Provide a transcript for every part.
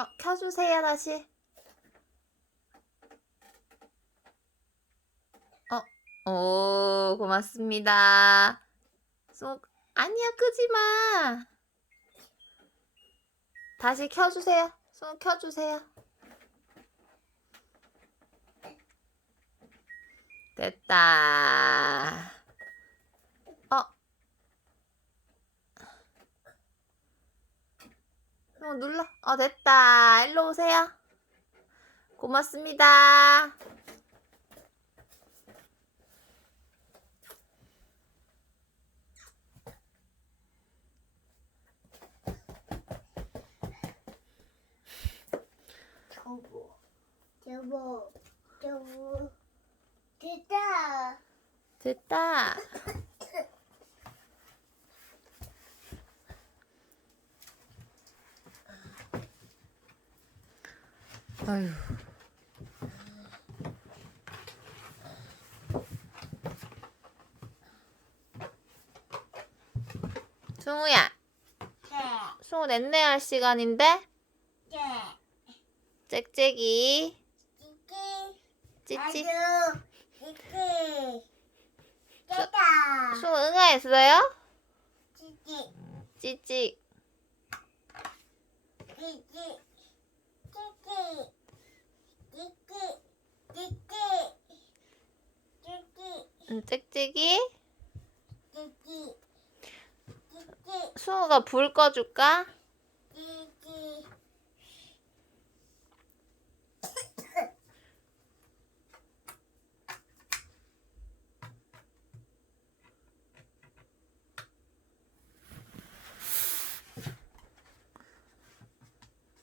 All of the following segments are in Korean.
어, 켜주세요, 다시. 어, 오, 고맙습니다. 쏙, 아니야, 끄지 마. 다시 켜주세요. 손 켜주세요. 됐다. 어, 눌러. 어, 됐다. 일로 오세요. 고맙습니다. 저거, 저거, 저거, 됐다. 됐다. 아휴. 승우야, 네, 승우 넷내 할 시간인데? 네, 짹짹이, 찌찌, 찌찌. 아주, 찌찌, 됐다. 승우 응아했어요? 찌찌. 찌찌, 찌찌, 찌찌, 찌찌, 찌찌, 응, 찌찌, 승우가 불 꺼줄까?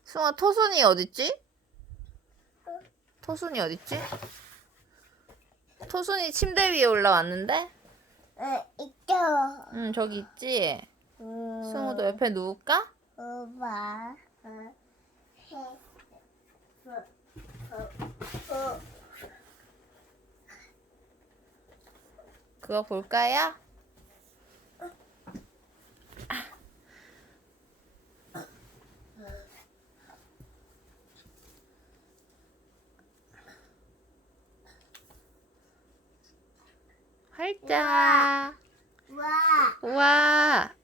승아 토순이 어딨지? 토순이 어딨지? 토순이 침대 위에 올라왔는데? 어, 있죠. 응 저기 있지? 음, 승우도 옆에 누울까? 어, 어, 어. 그거 볼까요? 활짝. 와, 우와